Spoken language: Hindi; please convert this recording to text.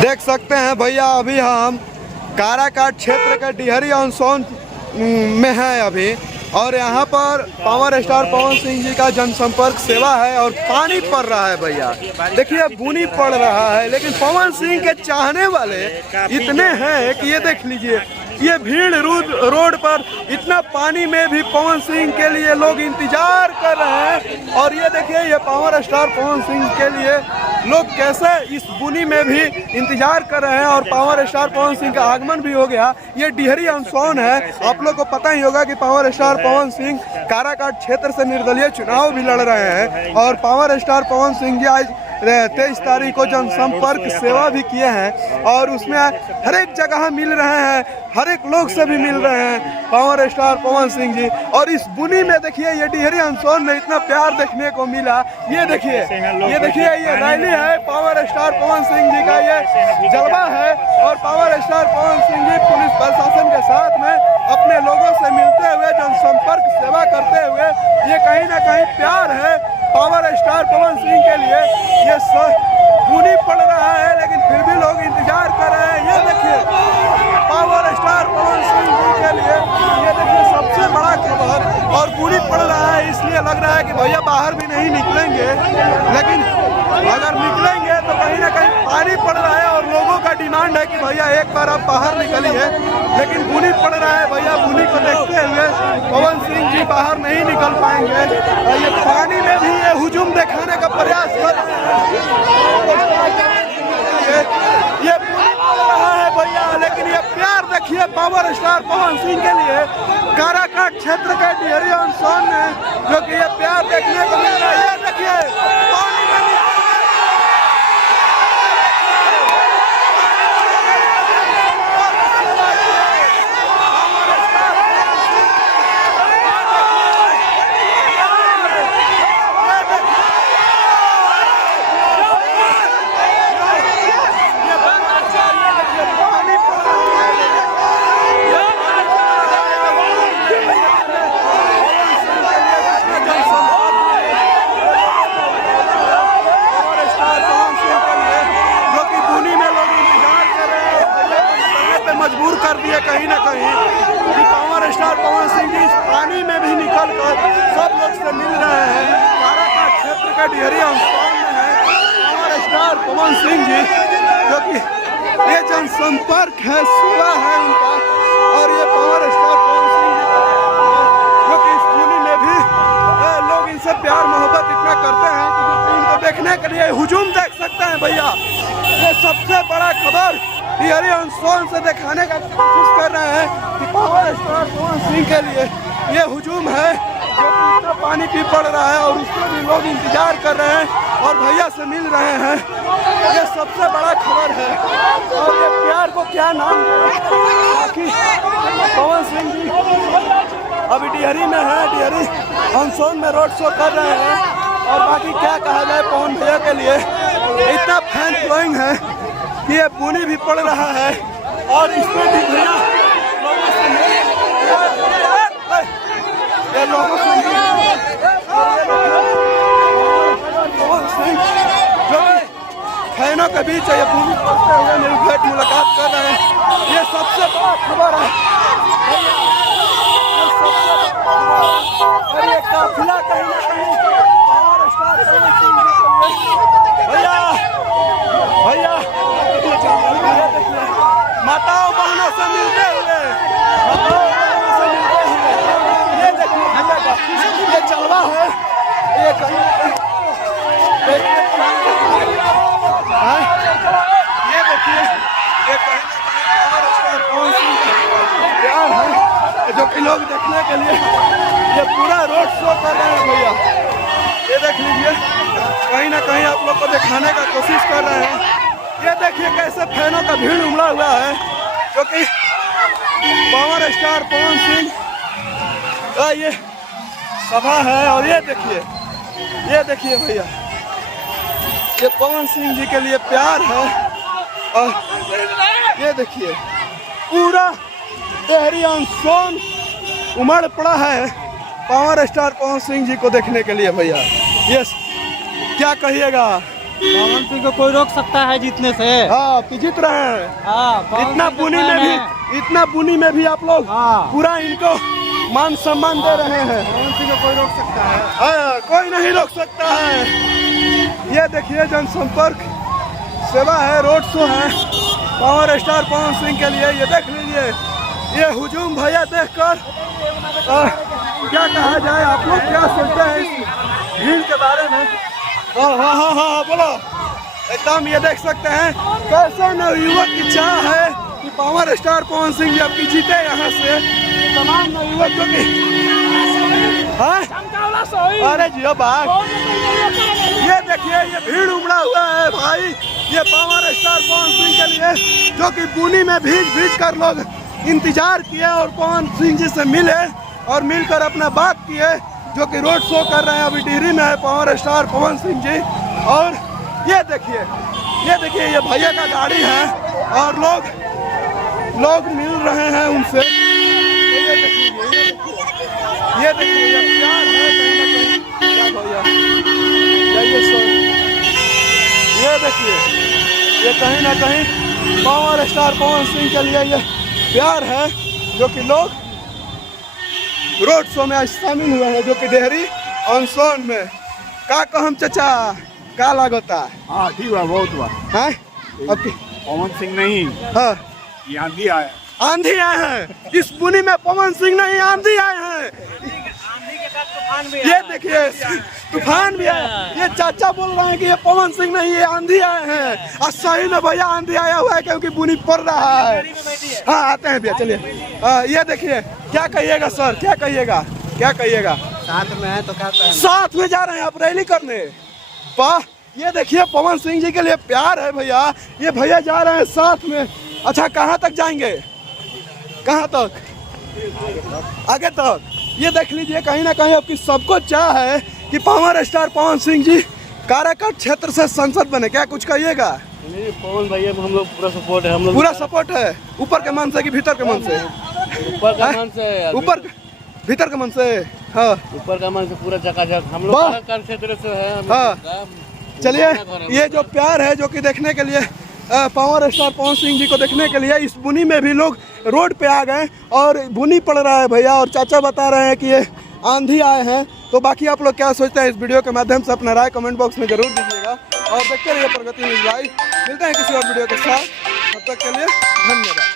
देख सकते हैं भैया, अभी हम काराकाट क्षेत्र के डिहरी ऑन सोन में हैं अभी, और यहाँ पर पावर स्टार पवन सिंह जी का जनसंपर्क सेवा है और पानी पड़ रहा है भैया। देखिए बुनी पड़ रहा है, लेकिन पवन सिंह के चाहने वाले इतने हैं कि ये देख लीजिए, ये भीड़ रोड पर इतना पानी में भी पवन सिंह के लिए लोग इंतजार कर रहे हैं। और ये देखिए, ये पावर स्टार पवन सिंह के लिए लोग कैसे इस बुनी में भी इंतजार कर रहे हैं। और पावर स्टार पवन सिंह का आगमन भी हो गया। ये डिहरी ऑन सोन है, आप लोग को पता ही होगा कि पावर स्टार पवन सिंह काराकाट क्षेत्र से निर्दलीय चुनाव भी लड़ रहे हैं। और पावर स्टार पवन सिंह जी आज 23 तारीख को जनसंपर्क सेवा भी किए हैं, और उसमें हर एक जगह मिल रहे हैं, हर एक लोग से भी मिल रहे हैं पावर स्टार पवन सिंह जी। और इस बुनी में देखिए, ये डिहरी ऑन सोन में इतना प्यार देखने को मिला। ये देखिए, ये रैली है पावर स्टार पवन सिंह जी का, ये जलवा है। और power star Pawan Singh ji police प्रशासन के साथ में अपने लोगों से मिलते हुए जनसंपर्क सेवा करते हुए, ये कहीं ना कहीं प्यार है पावर स्टार पवन सिंह के लिए। ये बुनी पड़ रहा है, लेकिन फिर भी लोग इंतजार कर रहे हैं। ये देखिए पावर स्टार पवन सिंह जी के लिए, ये देखिए सबसे बड़ा खबर। और बुनी पड़ रहा है, इसलिए लग रहा है कि भैया बाहर भी नहीं निकलेंगे, लेकिन अगर निकलेंगे तो कहीं ना कहीं पानी पड़ रहा है। और लोगों का डिमांड है कि भैया एक बार आप बाहर निकलिए, लेकिन बुनी पड़ रहा है भैया। बुनी को देखते हुए पवन सिंह जी बाहर नहीं निकल पाएंगे। ये पानी में भी ये हुजूम दिखाने का प्रयास कर ये बुनी पड़ रहा है भैया, लेकिन ये प्यार देखिए पावर स्टार पवन सिंह के लिए काराकाट क्षेत्र के डिहरी ऑन सोन में, जो कि ये प्यार देखने को मिल रहा है। ये देखिए पानी में मजबूर कर दिए कहीं ना कहीं कि पावर स्टार पवन सिंह जी इस पानी में भी निकल कर सब लोग से मिल रहे हैं। काराकाट क्षेत्र का डिहरी ऑन सोन में है पावर स्टार पवन सिंह जी, जो कि ये जनसंपर्क है, सेवा है उनका। और ये पावर स्टार पवन सिंह जी, जो कि इस पुनी में भी लोग इनसे प्यार मोहब्बत इतना करते हैं कि इनको देखने के लिए हुजूम देख सकते हैं भैया। ये सबसे बड़ा खबर डिहरी ऑन सोन से दिखाने का कोशिश कर रहे हैं कि पावर स्टार पवन सिंह के लिए ये हुजूम है, जो कि इतना पानी भी पड़ रहा है और उसको भी लोग इंतजार कर रहे हैं और भैया से मिल रहे हैं। ये सबसे बड़ा खबर है। और ये प्यार को क्या नाम बाकी पवन सिंह जी अभी डिहरी में है, डिहरी ऑन सोन में रोड शो कर रहे हैं। और बाकी क्या कहा जाए पवन भैया के लिए, इतना फैन फ्लोइंग है कि ये बुनी भी पड़ रहा है। और इसमें भी भैया लोगों से फैनों के बीच ये बुनी पड़ते हुए मेरी भेंट मुलाकात कर रहे हैं। ये सबसे बड़ा खबर है। और ये काफिला कहीं ना कहीं पावर स्टार भैया भैया माताओं बहनों से मिलते हुए, ये देखिए ये जलवा है। ये देखिए ये प्यार है, जो कि लोग देखने के लिए ये पूरा रोड शो कर रहे हैं भैया। ये देख लीजिए, कहीं ना कहीं आप लोग को दिखाने का कोशिश कर रहे हैं। ये देखिए कैसे फैनों का भीड़ उमड़ा हुआ है, जो कि पावर स्टार पवन सिंह का ये सभा है। और ये देखिए भैया, ये पवन सिंह जी के लिए प्यार है। और ये देखिए पूरा डिहरी ऑन सोन उमड़ पड़ा है पावर स्टार पवन सिंह जी को देखने के लिए भैया। यस, क्या कहिएगा। पवन सिंह को कोई रोक सकता है जीतने से? हाँ, आप जीत रहे हैं। हाँ, पवन इतना सिंह के बुनी फैन में भी, हैं। इतना बुनी में भी आप लोग हाँ। पूरा इनको मान सम्मान दे रहे हैं। पवन सिंह को कोई रोक सकता है? हाँ, कोई नहीं रोक सकता है। ये देखिए जनसंपर्क सेवा है, रोड शो है पावर स्टार पवन सिंह के लिए। ये देख लीजिए, ये हुजूम भैया देखकर क्या कहा जाए, आप लोग क्या सोचते हैं इस भीड़ के बारे में? हाँ हाँ हाँ हाँ, बोलो एकदम। ये देख सकते हैं कैसे नवयुवक की चाह है कि पावर स्टार पवन सिंह जब की जीते यहाँ से। तमाम नवयुवक जो कि हाँ, अरे जियो बाग, ये देखिए ये भीड़ उमड़ा हुआ है भाई, ये पावर स्टार पवन सिंह के लिए, जो कि बुनी में भीज कर लोग इंतजार किए और पवन सिंह जी से मिले और मिलकर अपना बात किए, जो कि रोड शो कर रहे हैं। अभी डिहरी में है पावर स्टार पवन सिंह जी। और ये देखिए ये भैया का गाड़ी है और लोग मिल रहे हैं उनसे। तो ये देखिए ये प्यार है कहीं ना कहीं। क्या भैया, जाइए सर, ये देखिए ये कहीं ना कहीं पावर स्टार पवन सिंह के लिए ये प्यार है, जो कि लोग रोड शो में आज शामिल हुए हैं, जो कि डेहरी ऑन सोन में। का कहम चचा, का लागता? हाँ ठीक है, बहुत हुआ है आपकी पवन सिंह नहीं, हाँ यहाँ भी आया। आंधी आए हैं इस बुनी में, पवन सिंह नहीं आंधी आए हैं। ये देखिए तूफान भी आया। ये चाचा बोल रहे हैं कि ये पवन सिंह नहीं, ये आंधी आए हैं। और सही में भैया आंधी आया हुआ है क्योंकि बुनी पड़ रहा है। हाँ आते हैं भैया, चलिए। ये देखिए क्या कहिएगा सर, क्या कहिएगा? साथ में है तो क्या कहें? साथ में जा रहे हैं आप रैली करने? वाह, ये देखिए पवन सिंह जी के लिए प्यार है भैया। ये भैया जा रहे हैं साथ में। अच्छा कहाँ तक जाएंगे, कहाँ तक? आगे तक। ये देख लीजिए कहीं ना कहीं आपकी सबको चाह है कि पावर स्टार पवन सिंह जी काराकाट क्षेत्र से सांसद बने। क्या कुछ कहिएगा? नहीं, पवन भैया हम लोग पूरा सपोर्ट है, हम लोग पूरा सपोर्ट है। ऊपर के मन से कि भीतर के मन से? ऊपर का मन से, ऊपर भीतर के मन से। हाँ ऊपर का मन से पूरा चकाचक हम लोग काराकाट क्षेत्र से है। हाँ चलिए, ये जो प्यार है जो कि देखने के लिए पावर स्टार पवन सिंह जी को देखने के लिए इस बुनी में भी लोग रोड पे आ गए और बुनी पड़ रहा है भैया। और चाचा बता रहे हैं कि ये आंधी आए हैं। तो बाकी आप लोग क्या सोचते हैं इस वीडियो के माध्यम से अपना राय कमेंट बॉक्स में जरूर दीजिएगा और देखते रहिए प्रगति न्यूज़ लाइव। मिलते हैं किसी और वीडियो के साथ, तब तक के लिए धन्यवाद।